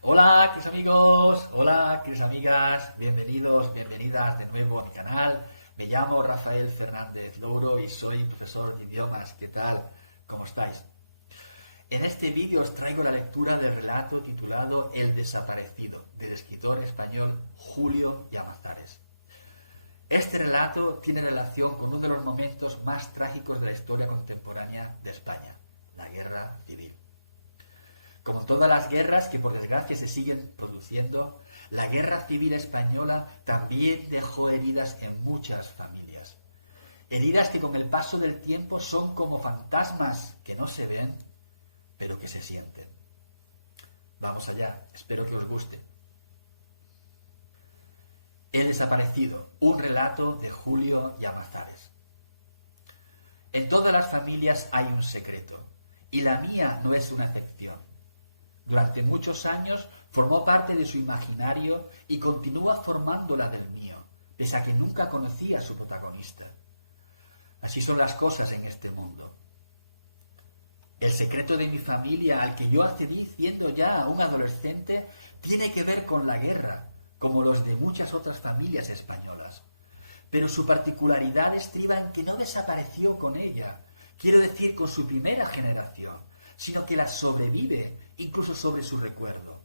Hola, queridos amigos, hola, queridas amigas, bienvenidos, bienvenidas de nuevo a mi canal. Me llamo Rafael Fernández Louro y soy profesor de idiomas. ¿Qué tal? ¿Cómo estáis? En este vídeo os traigo la lectura del relato titulado El desaparecido, del escritor español Julio Llamazares. Este relato tiene relación con uno de los momentos más trágicos de la historia contemporánea de España, la Guerra Civil. Como en todas las guerras que por desgracia se siguen produciendo, la Guerra Civil Española también dejó heridas en muchas familias. Heridas que con el paso del tiempo son como fantasmas que no se ven, pero que se sienten. Vamos allá, espero que os guste. El desaparecido, un relato de Julio Llamazares. En todas las familias hay un secreto, y la mía no es una excepción. Durante muchos años formó parte de su imaginario y continúa formándola del mío, pese a que nunca conocí a su protagonista. Así son las cosas en este mundo. El secreto de mi familia, al que yo accedí siendo ya un adolescente, tiene que ver con la guerra, como los de muchas otras familias españolas. Pero su particularidad estriba en que no desapareció con ella, quiero decir con su primera generación, sino que la sobrevive, incluso sobre su recuerdo.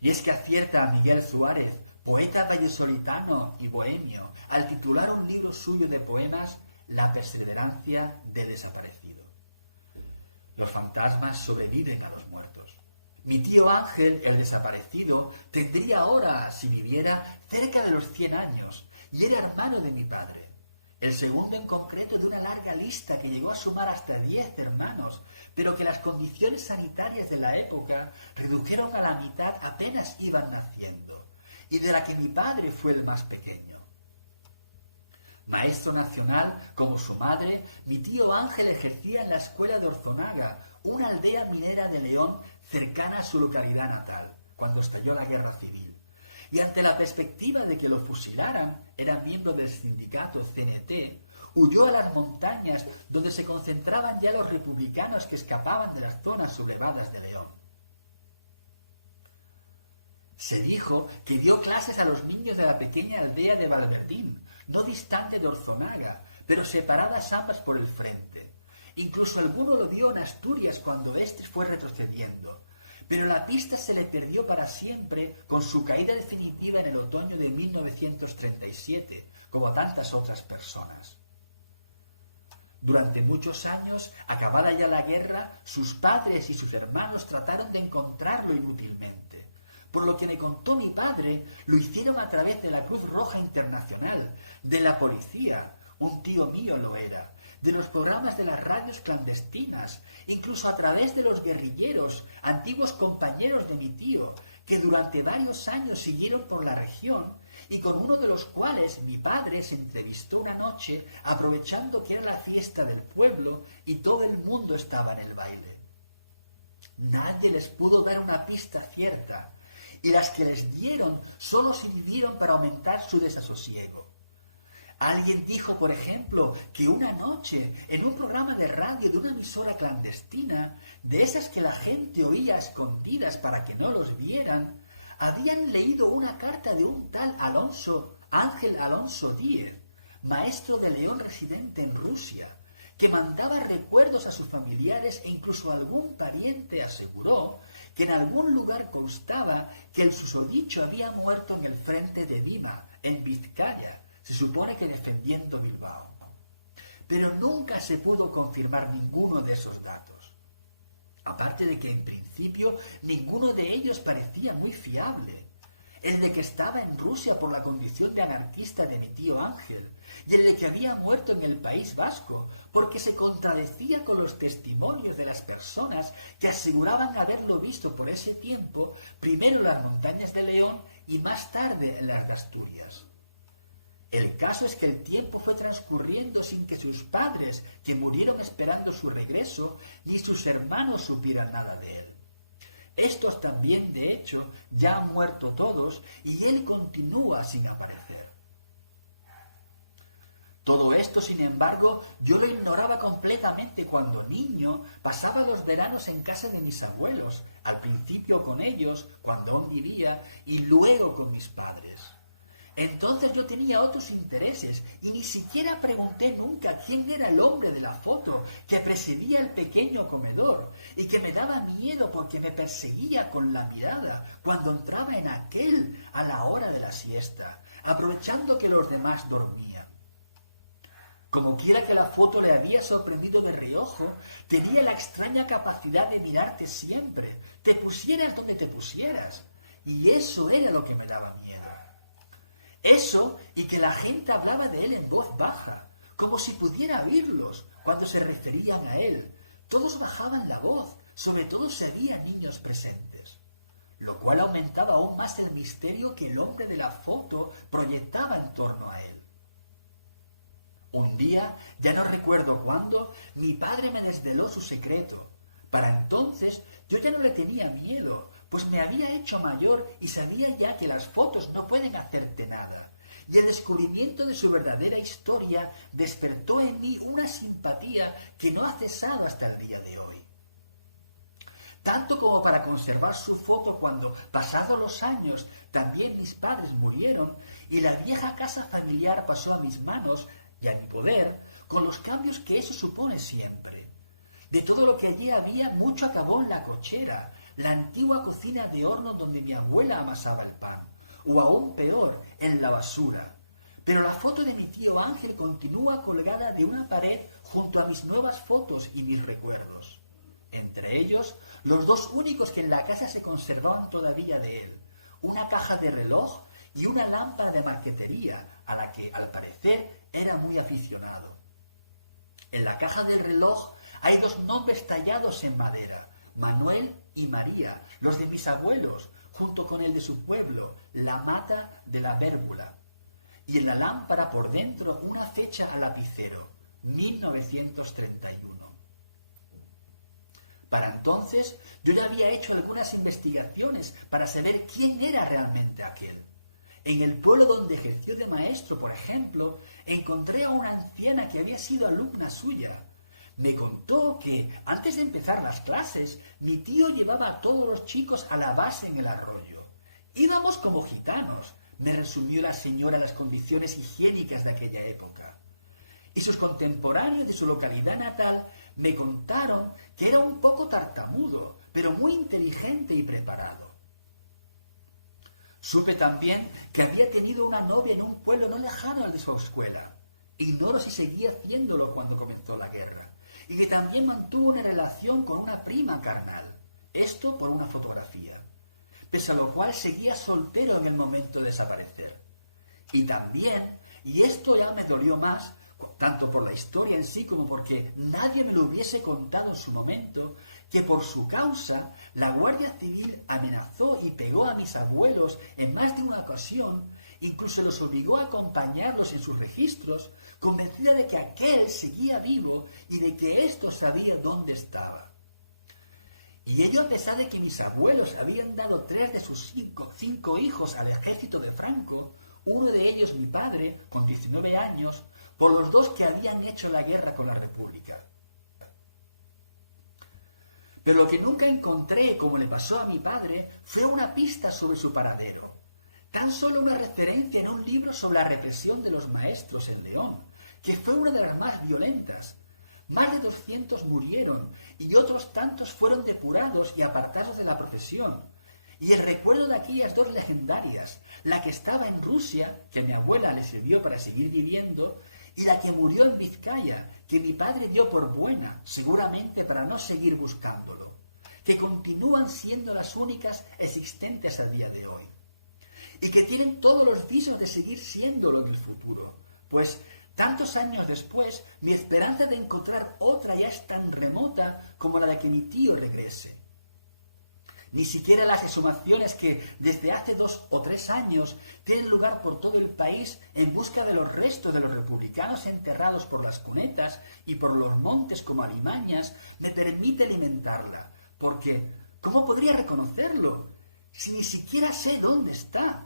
Y es que acierta a Miguel Suárez, poeta vallesolitano y bohemio, al titular un libro suyo de poemas La perseverancia del desaparecido. Los fantasmas sobreviven a los muertos. Mi tío Ángel, el desaparecido, tendría ahora, si viviera, cerca de los 100 años, y era hermano de mi padre. El segundo en concreto de una larga lista que llegó a sumar hasta 10 hermanos, pero que las condiciones sanitarias de la época redujeron a la mitad apenas iban naciendo, y de la que mi padre fue el más pequeño. Maestro nacional, como su madre, mi tío Ángel ejercía en la escuela de Orzonaga, una aldea minera de León cercana a su localidad natal, cuando estalló la guerra civil. Y ante la perspectiva de que lo fusilaran, era miembro del sindicato CNT, huyó a las montañas donde se concentraban ya los republicanos que escapaban de las zonas sublevadas de León. Se dijo que dio clases a los niños de la pequeña aldea de Valverdín, no distante de Orzonaga, pero separadas ambas por el frente. Incluso alguno lo vio en Asturias cuando éste fue retrocediendo. Pero la pista se le perdió para siempre con su caída definitiva en el otoño de 1937, como a tantas otras personas. Durante muchos años, acabada ya la guerra, sus padres y sus hermanos trataron de encontrarlo inútilmente. Por lo que me contó mi padre, lo hicieron a través de la Cruz Roja Internacional, de la policía, un tío mío lo era, de los programas de las radios clandestinas, incluso a través de los guerrilleros, antiguos compañeros de mi tío, que durante varios años siguieron por la región y con uno de los cuales mi padre se entrevistó una noche aprovechando que era la fiesta del pueblo y todo el mundo estaba en el baile. Nadie les pudo dar una pista cierta, y las que les dieron solo sirvieron para aumentar su desasosiego. Alguien dijo, por ejemplo, que una noche, en un programa de radio de una emisora clandestina, de esas que la gente oía a escondidas para que no los vieran, habían leído una carta de un tal Ángel Alonso Díez, maestro de León residente en Rusia, que mandaba recuerdos a sus familiares e incluso algún pariente aseguró que en algún lugar constaba que el susodicho había muerto en el frente de Dima, en Vizcaya, se supone que defendiendo Bilbao. Pero nunca se pudo confirmar ninguno de esos datos. Aparte de que en principio ninguno de ellos parecía muy fiable. El de que estaba en Rusia por la condición de anarquista de mi tío Ángel, y el de que había muerto en el País Vasco, porque se contradecía con los testimonios de las personas que aseguraban haberlo visto por ese tiempo, primero en las montañas de León y más tarde en las de Asturias. El caso es que el tiempo fue transcurriendo sin que sus padres, que murieron esperando su regreso, ni sus hermanos supieran nada de él. Estos también, de hecho, ya han muerto todos y él continúa sin aparecer. Todo esto, sin embargo, yo lo ignoraba completamente cuando niño pasaba los veranos en casa de mis abuelos, al principio con ellos, cuando aún vivía, y luego con mis padres. Entonces yo tenía otros intereses y ni siquiera pregunté nunca quién era el hombre de la foto que presidía el pequeño comedor y que me daba miedo porque me perseguía con la mirada cuando entraba en aquel a la hora de la siesta, aprovechando que los demás dormían. Como quiera que la foto le había sorprendido de reojo, tenía la extraña capacidad de mirarte siempre, te pusieras donde te pusieras, y eso era lo que me daba miedo. Eso y que la gente hablaba de él en voz baja, como si pudiera oírlos cuando se referían a él. Todos bajaban la voz, sobre todo si había niños presentes, lo cual aumentaba aún más el misterio que el hombre de la foto proyectaba en torno a él. Un día, ya no recuerdo cuándo, mi padre me desveló su secreto. Para entonces yo ya no le tenía miedo, pues me había hecho mayor y sabía ya que las fotos no pueden hacerte nada. Y el descubrimiento de su verdadera historia despertó en mí una simpatía que no ha cesado hasta el día de hoy. Tanto como para conservar su foto cuando, pasados los años, también mis padres murieron y la vieja casa familiar pasó a mis manos y a mi poder, con los cambios que eso supone siempre. De todo lo que allí había, mucho acabó en la cochera, la antigua cocina de horno donde mi abuela amasaba el pan, o aún peor, en la basura. Pero la foto de mi tío Ángel continúa colgada de una pared junto a mis nuevas fotos y mis recuerdos. Entre ellos, los dos únicos que en la casa se conservaban todavía de él, una caja de reloj y una lámpara de marquetería, a la que, al parecer, era muy aficionado. En la caja del reloj hay dos nombres tallados en madera, Manuel y María, los de mis abuelos, junto con el de su pueblo, la Mata de la Bérbula. Y en la lámpara por dentro una fecha a lapicero, 1931. Para entonces yo ya había hecho algunas investigaciones para saber quién era realmente aquel. En el pueblo donde ejerció de maestro, por ejemplo, encontré a una anciana que había sido alumna suya. Me contó que, antes de empezar las clases, mi tío llevaba a todos los chicos a la base en el arroyo. Íbamos como gitanos, me resumió la señora las condiciones higiénicas de aquella época. Y sus contemporáneos de su localidad natal me contaron que era un poco tartamudo, pero muy inteligente y preparado. Supe también que había tenido una novia en un pueblo no lejano al de su escuela. Ignoro si seguía haciéndolo cuando comenzó la guerra. Y que también mantuvo una relación con una prima carnal. Esto por una fotografía. Pese a lo cual seguía soltero en el momento de desaparecer. Y también, y esto ya me dolió más, tanto por la historia en sí como porque nadie me lo hubiese contado en su momento, que por su causa la Guardia Civil amenazó y pegó a mis abuelos en más de una ocasión, incluso los obligó a acompañarlos en sus registros, convencida de que aquel seguía vivo y de que ésto sabía dónde estaba. Y ello a pesar de que mis abuelos habían dado 3 de sus cinco hijos al ejército de Franco, uno de ellos mi padre, con 19 años, por los 2 que habían hecho la guerra con la República. Pero lo que nunca encontré, como le pasó a mi padre, fue una pista sobre su paradero. Tan solo una referencia en un libro sobre la represión de los maestros en León, que fue una de las más violentas. Más de 200 murieron y otros tantos fueron depurados y apartados de la profesión. Y el recuerdo de aquellas 2 legendarias, la que estaba en Rusia, que a mi abuela le sirvió para seguir viviendo, y la que murió en Vizcaya, que mi padre dio por buena, seguramente para no seguir buscándolo, que continúan siendo las únicas existentes a día de hoy, y que tienen todos los visos de seguir siéndolo en el futuro, pues tantos años después mi esperanza de encontrar otra ya es tan remota como la de que mi tío regrese. Ni siquiera las exhumaciones que desde hace 2 o 3 años tienen lugar por todo el país en busca de los restos de los republicanos enterrados por las cunetas y por los montes como alimañas me permite alimentarla, porque ¿cómo podría reconocerlo si ni siquiera sé dónde está?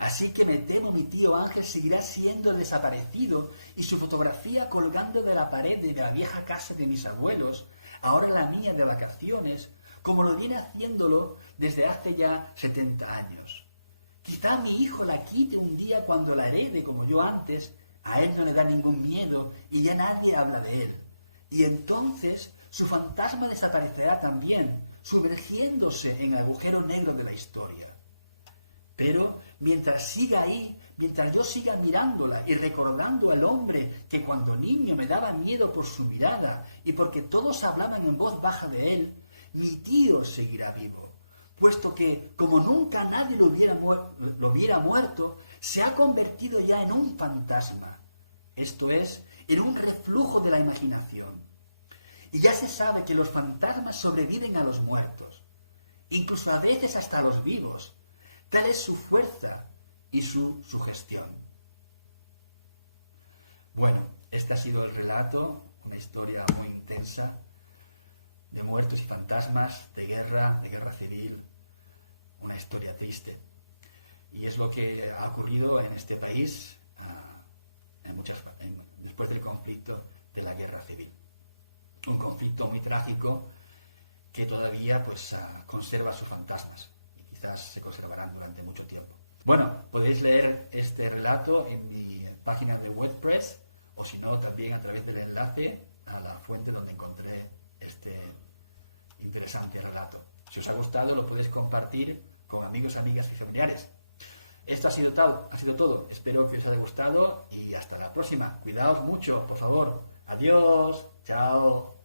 Así que me temo mi tío Ángel seguirá siendo el desaparecido y su fotografía colgando de la pared de la vieja casa de mis abuelos, ahora la mía de vacaciones, como lo viene haciéndolo desde hace ya 70 años. Quizá mi hijo la quite un día cuando la herede como yo antes, a él no le da ningún miedo y ya nadie habla de él. Y entonces su fantasma desaparecerá también, sumergiéndose en el agujero negro de la historia. Pero mientras siga ahí, mientras yo siga mirándola y recordando al hombre que cuando niño me daba miedo por su mirada y porque todos hablaban en voz baja de él, mi tío seguirá vivo, puesto que, como nunca nadie lo hubiera muerto, se ha convertido ya en un fantasma, esto es, en un reflujo de la imaginación. Y ya se sabe que los fantasmas sobreviven a los muertos, incluso a veces hasta a los vivos. Tal es su fuerza y su sugestión. Bueno, este ha sido el relato, una historia muy intensa, de muertos y fantasmas, de guerra civil, una historia triste. Y es lo que ha ocurrido en este país después del conflicto de la guerra civil. Un conflicto muy trágico que todavía conserva sus fantasmas. Quizás se conservarán durante mucho tiempo. Bueno, podéis leer este relato en mi página de WordPress o si no también a través del enlace a la fuente donde encontré este interesante relato. Si os ha gustado lo podéis compartir con amigos, amigas y familiares. Esto ha sido todo. Espero que os haya gustado y hasta la próxima. Cuidaos mucho, por favor. Adiós. Chao.